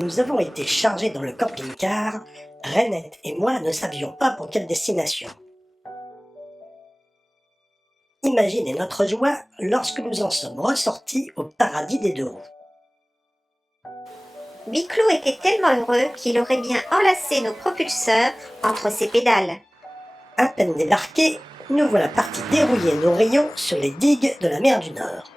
nous avons été chargés dans le camping-car, Renette et moi ne savions pas pour quelle destination. Imaginez notre joie lorsque nous en sommes ressortis au paradis des deux roues. Biclou était tellement heureux qu'il aurait bien enlacé nos propulseurs entre ses pédales. À peine débarqués, nous voilà partis dérouiller nos rayons sur les digues de la mer du Nord.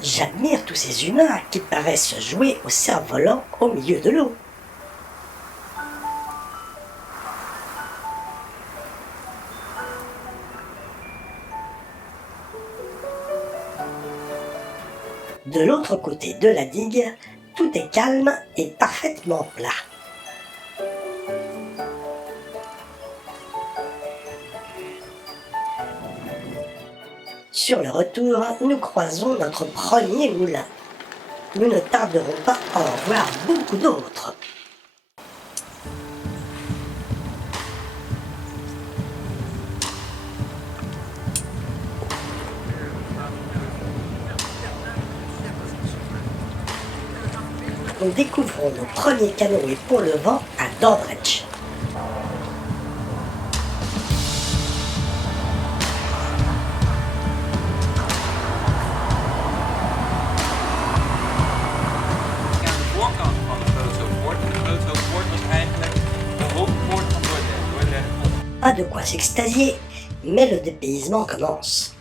J'admire tous ces humains qui paraissent jouer au cerf-volant au milieu de l'eau. De l'autre côté de la digue, tout est calme et parfaitement plat. Sur le retour, nous croisons notre premier moulin. Nous ne tarderons pas à en voir beaucoup d'autres. Nous découvrons nos premiers canoës pour le vent à Dordrecht. Voorkant van de Groothoofdpoort. En de Groothoofdpoort was eigenlijk de hoofdpoort van Dordrecht. Pas de quoi s'extasier, mais le dépaysement commence.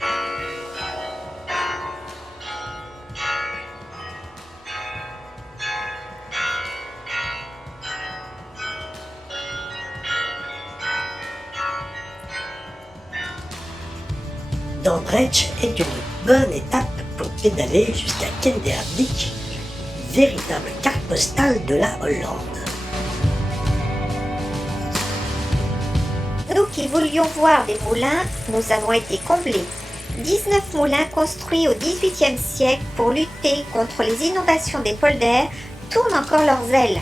Dordrecht est une bonne étape pour pédaler jusqu'à Kinderdijk, véritable carte postale de la Hollande. Nous qui voulions voir des moulins, nous avons été comblés. 19 moulins construits au XVIIIe siècle pour lutter contre les inondations des polders tournent encore leurs ailes.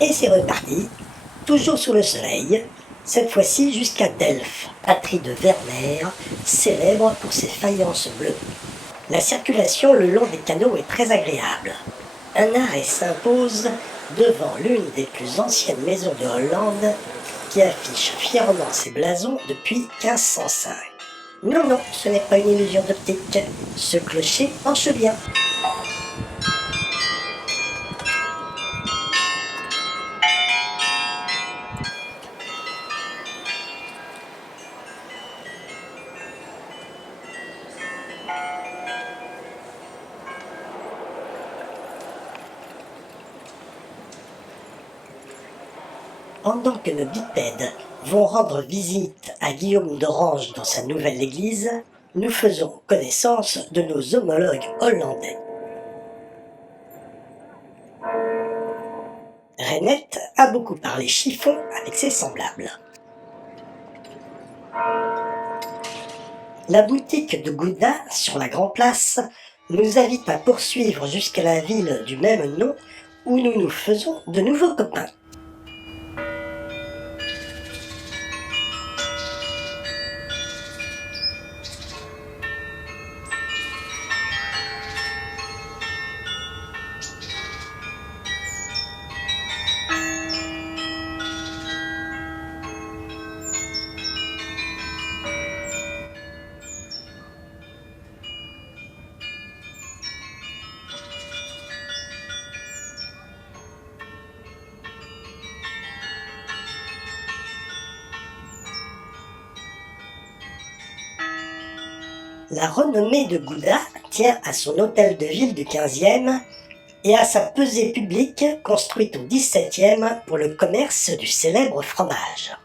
Et c'est reparti, toujours sous le soleil, cette fois-ci jusqu'à Delft, patrie de Werner, célèbre pour ses faïences bleues. La circulation le long des canaux est très agréable. Un arrêt s'impose devant l'une des plus anciennes maisons de Hollande qui affiche fièrement ses blasons depuis 1505. Non, non, ce n'est pas une illusion d'optique, ce clocher penche bien. Pendant que nos bipèdes vont rendre visite à Guillaume d'Orange dans sa nouvelle église, nous faisons connaissance de nos homologues hollandais. Renette a beaucoup parlé chiffon avec ses semblables. La boutique de Gouda, sur la Grand Place, nous invite à poursuivre jusqu'à la ville du même nom où nous nous faisons de nouveaux copains. La renommée de Gouda tient à son hôtel de ville du XVe et à sa pesée publique construite au XVIIe pour le commerce du célèbre fromage.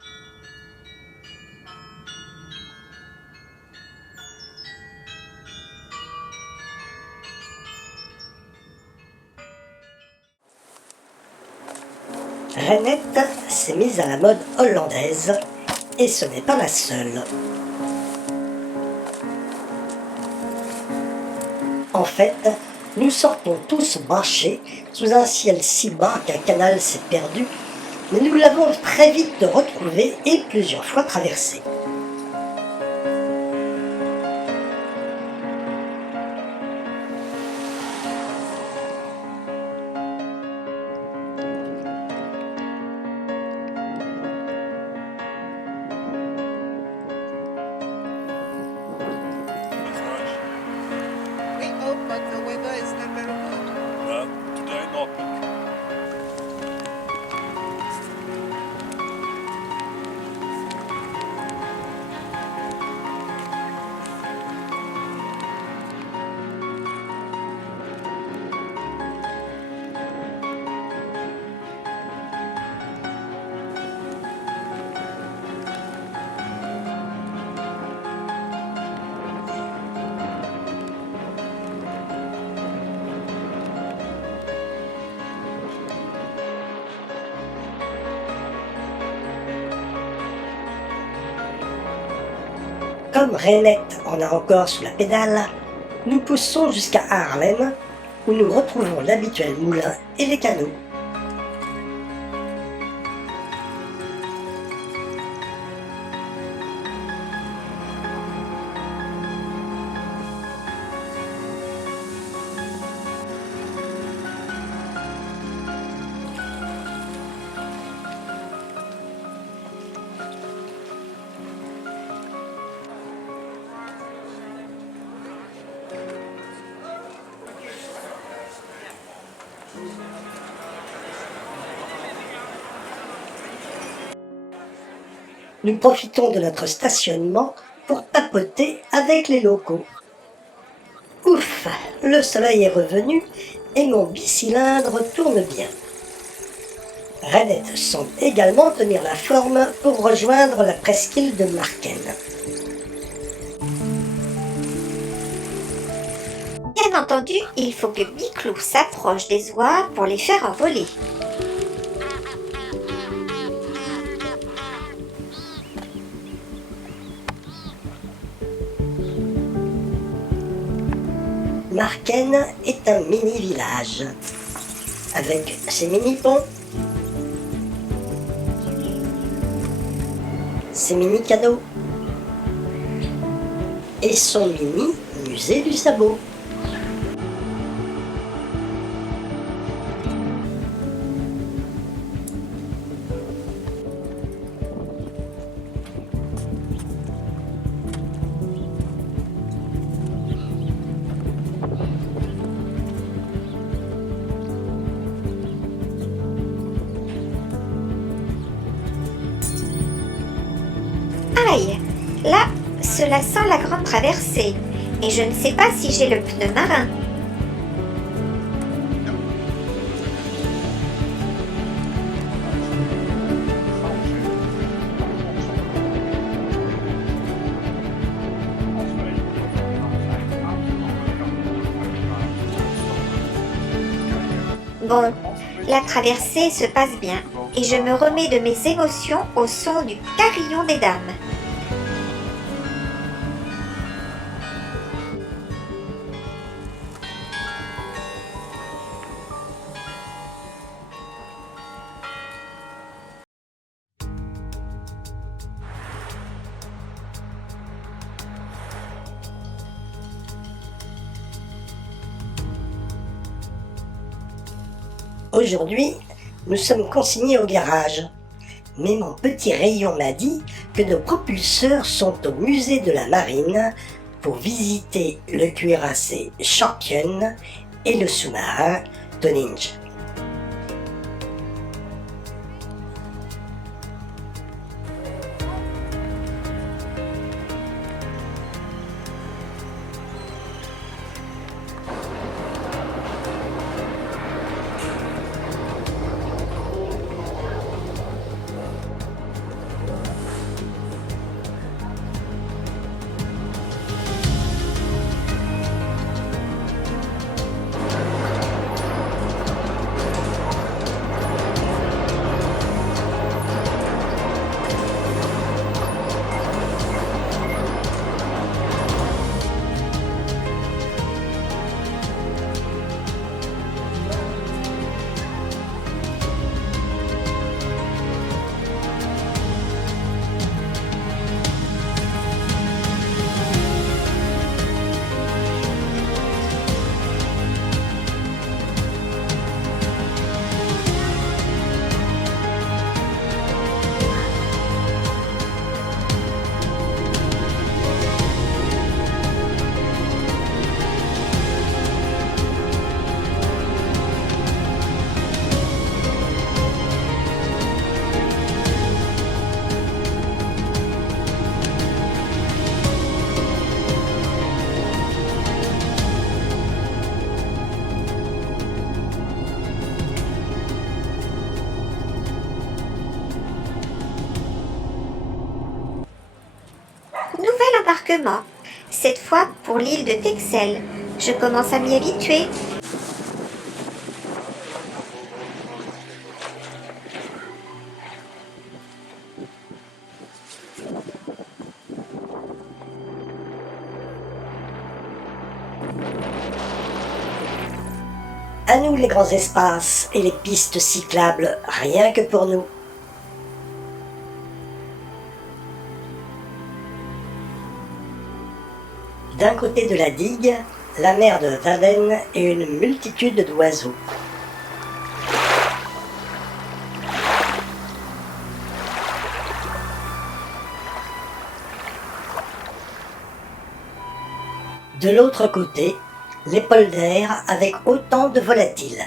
Renette s'est mise à la mode hollandaise et ce n'est pas la seule. En fait, nous sortons tous branchés sous un ciel si bas qu'un canal s'est perdu, mais nous l'avons très vite retrouvé et plusieurs fois traversé. We hope, but the weather is not very good. Today not. Comme Renette en a encore sous la pédale, nous poussons jusqu'à Haarlem, où nous retrouvons l'habituel moulin et les canaux. Nous profitons de notre stationnement pour papoter avec les locaux. Ouf, le soleil est revenu et mon bicylindre tourne bien. Renette semble également tenir la forme pour rejoindre la presqu'île de Marken. Bien entendu, il faut que Biclou s'approche des oies pour les faire envoler. Marken est un mini-village, avec ses mini-ponts, ses mini-canaux et son mini-musée du sabot. Aïe, là, cela sent la grande traversée, et je ne sais pas si j'ai le pneu marin. Bon, la traversée se passe bien, et je me remets de mes émotions au son du carillon des dames. Aujourd'hui, nous sommes consignés au garage. Mais mon petit rayon m'a dit que nos propulseurs sont au musée de la marine pour visiter le cuirassé Champion et le sous-marin Tonninge. Nouvel embarquement, cette fois pour l'île de Texel. Je commence à m'y habituer. À nous les grands espaces et les pistes cyclables, rien que pour nous. D'un côté de la digue, la mer de Wadden et une multitude d'oiseaux. De l'autre côté, les polders avec autant de volatiles.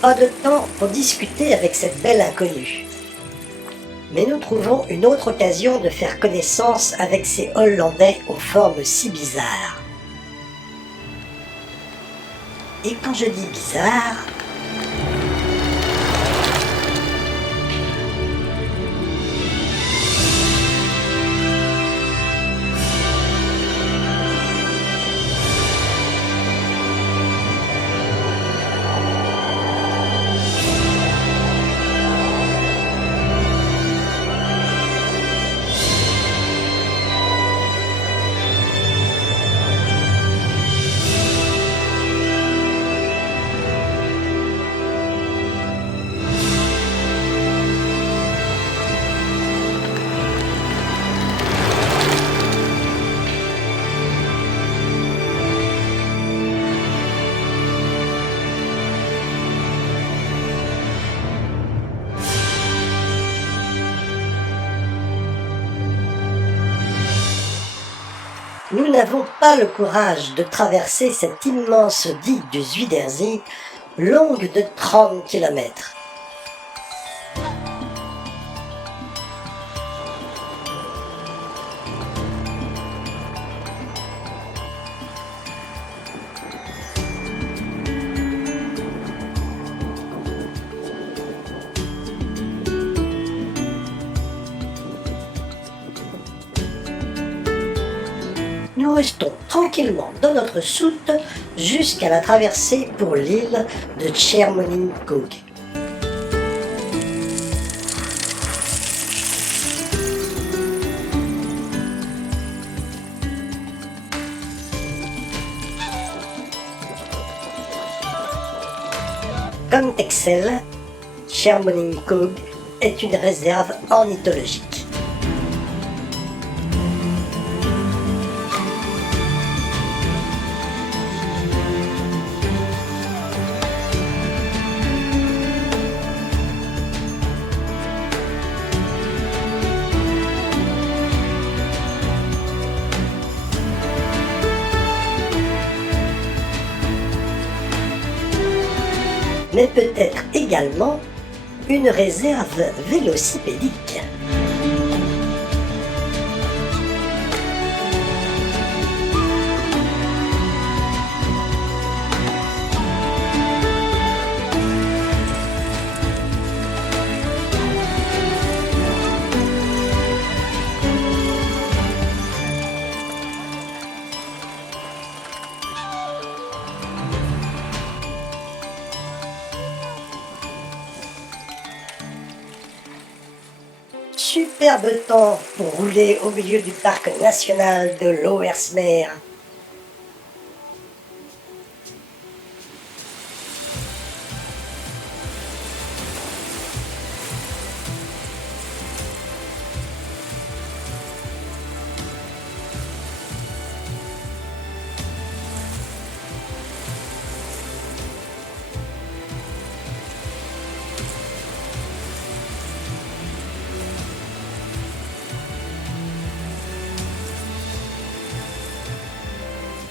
Pas de temps pour discuter avec cette belle inconnue. Mais nous trouvons une autre occasion de faire connaissance avec ces Hollandais aux formes si bizarres. Et quand je dis bizarre, nous n'avons pas le courage de traverser cette immense digue du Zuiderzee, longue de 30 km. Nous restons tranquillement dans notre soute jusqu'à la traversée pour l'île de Tchermolingkog. Comme Texel, Schermonningkog est une réserve ornithologique. Mais peut-être également une réserve vélocipédique. Superbe temps pour rouler au milieu du parc national de l'Oversmeer.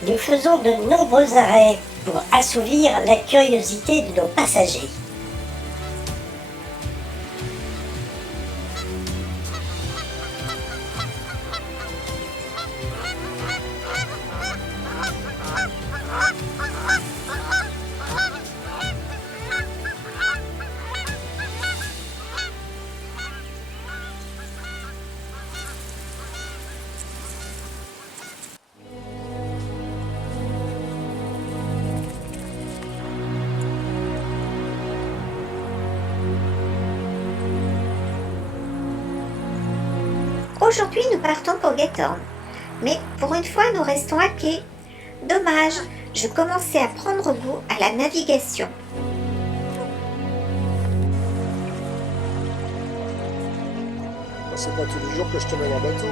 Nous faisons de nombreux arrêts pour assouvir la curiosité de nos passagers. Aujourd'hui, nous partons pour Gatorn. Mais pour une fois, nous restons à pied. Dommage, je commençais à prendre goût à la navigation. C'est pas tous les jours que je te mène en bateau.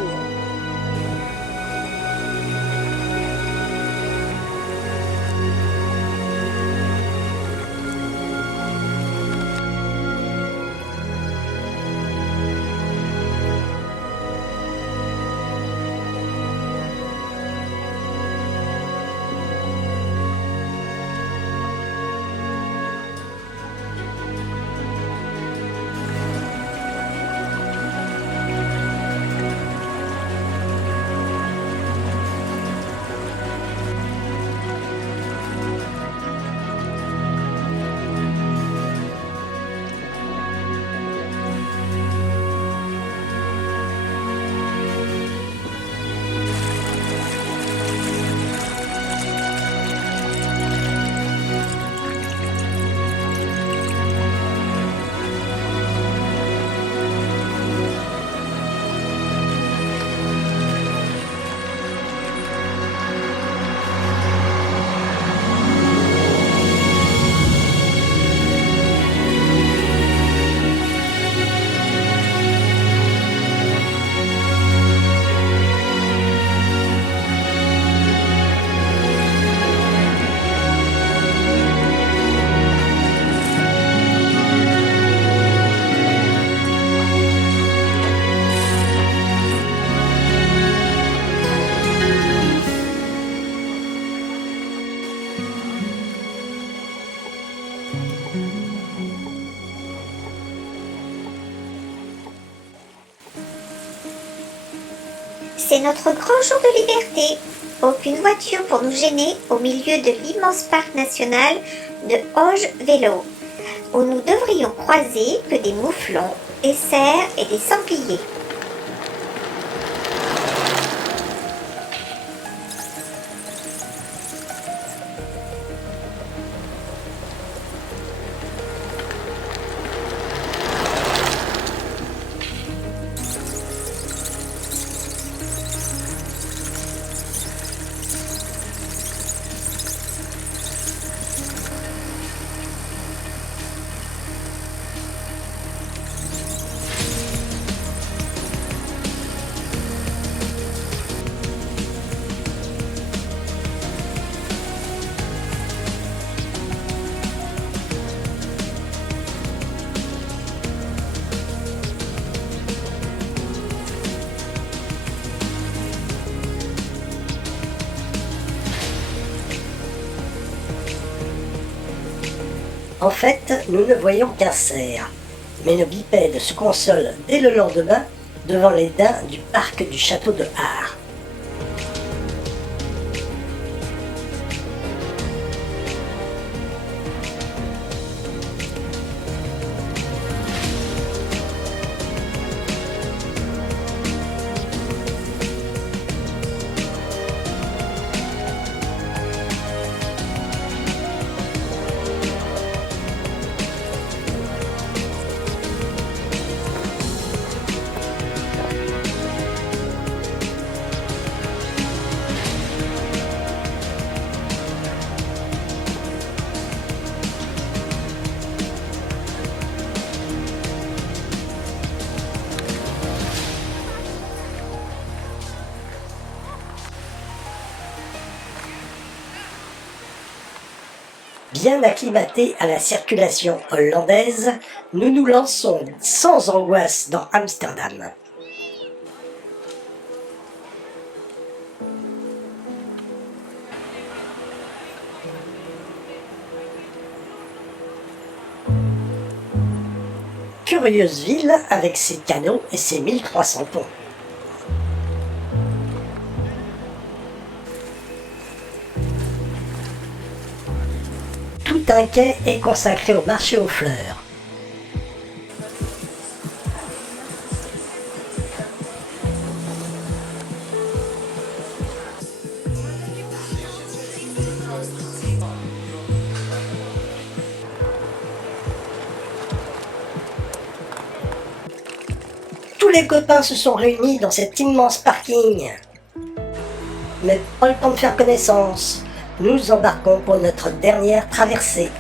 C'est notre grand jour de liberté. Aucune voiture pour nous gêner au milieu de l'immense parc national de Hoge-Veluwe, où nous devrions croiser que des mouflons, des cerfs et des sangliers. En fait, nous ne voyons qu'un cerf, mais nos bipèdes se consolent dès le lendemain devant les daims du parc du château de Haar. Bien acclimatés à la circulation hollandaise, nous nous lançons sans angoisse dans Amsterdam. Curieuse ville avec ses canaux et ses 1300 ponts. Tout un quai est consacré au marché aux fleurs. Tous les copains se sont réunis dans cet immense parking. Mais pas le temps de faire connaissance. Nous embarquons pour notre dernière traversée.